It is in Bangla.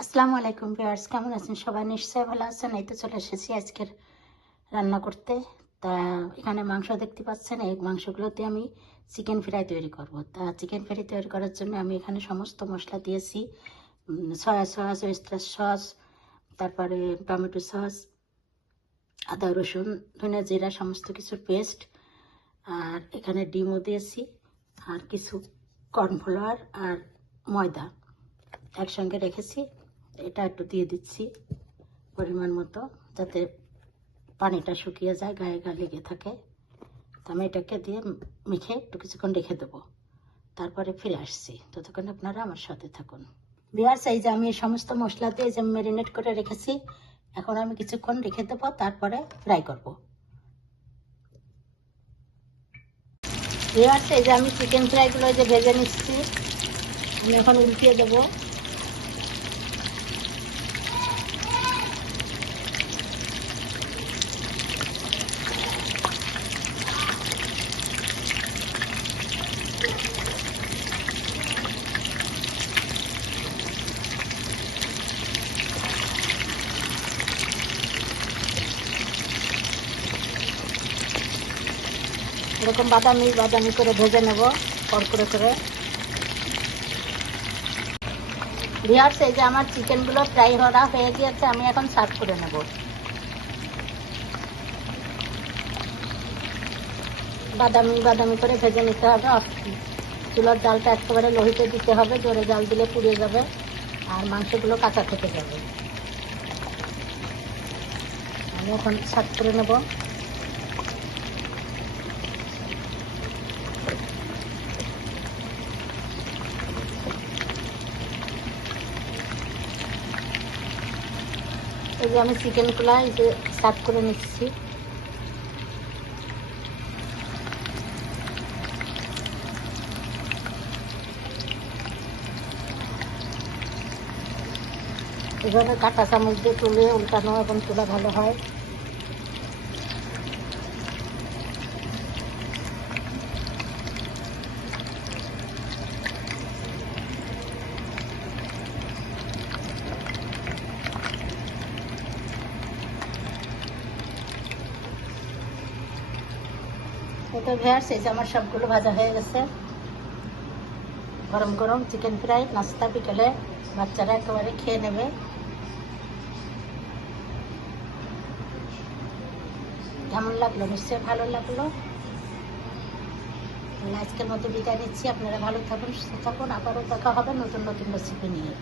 আসসালামু আলাইকুম ভিউয়ার্স, কেমন আছেন সবাই? নিশ্চয়ই ভালো আছেন। এই তো চলে এসেছি আজকের রান্না করতে। তা, এখানে মাংস দেখতে পাচ্ছেন, এই মাংসগুলোতে আমি চিকেন ফ্রাই তৈরি করব। তা চিকেন ফ্রাই তৈরি করার জন্য আমি এখানে সমস্ত মশলা দিয়েছি। সয়া সস ওয়েস্টার সস তারপরে টমেটো সস আদা, রসুন ধনে জিরা, সমস্ত কিছুর পেস্ট আর এখানে ডিমও দিয়েছি, আর কিছু কর্নফ্লাওয়ার আর ময়দা একসঙ্গে রেখেছি। এটা একটু দিয়ে দিচ্ছি পরিমাণ মতো, যাতে পানিটা শুকিয়ে যায়, গায়ে গা লেগে থাকে। তো আমি এটাকে দিয়ে মেখে একটু কিছুক্ষণ রেখে দেবো। তারপরে ফিরে আসছি। ততক্ষণ আপনারা আমার সাথে থাকুন। বিয়ার্স, এই যে আমি সমস্ত মশলা দিয়ে যে ম্যারিনেট করে রেখেছি, এখন আমি কিছুক্ষণ রেখে দেবো, তারপরে ফ্রাই করব। বিয়ার্স, এই যে আমি চিকেন ফ্রাইগুলো যে ভেজে নিচ্ছি, আমি এখন উল্টিয়ে দেবো। এরকম বাদামি বাদামি করে ভেজে নেব কড়কড়ে করে ভিয়ার্স এই যে আমার চিকেনগুলো ফ্রাই করা হয়ে গিয়েছে, আমি এখন সার্ভ করে নেব। বাদামি বাদামি করে ভেজে নিতে হবে। চুলার জালটা একেবারে লোহিতে দিতে হবে, জোরে জাল দিলে পুড়ে যাবে, আর মাংসগুলো কাঁচা থেকে যাবে। আমি এখন সার্ভ করে নেব। এই যে আমি চিকেনগুলো এই যে সার্ভ করে নিচ্ছি। এভাবে কাঁটা চামচ দিয়ে তুলে উল্টানো এবং তোলা ভালো হয়। এটা ভেয়ার্স এই যে আমার সবগুলো ভাজা হয়ে গেছে। গরম গরম চিকেন ফ্রাই নাস্তা বিকেলে বাচ্চারা একেবারে খেয়ে নেবে। কেমন লাগল? নিশ্চয়ই ভালো লাগল। আজকের মতো বিদায় নিচ্ছি। আপনারা ভালো থাকুন, সুস্থ থাকুন। আবারও দেখা হবে নতুন নতুন রেসিপি নিয়ে।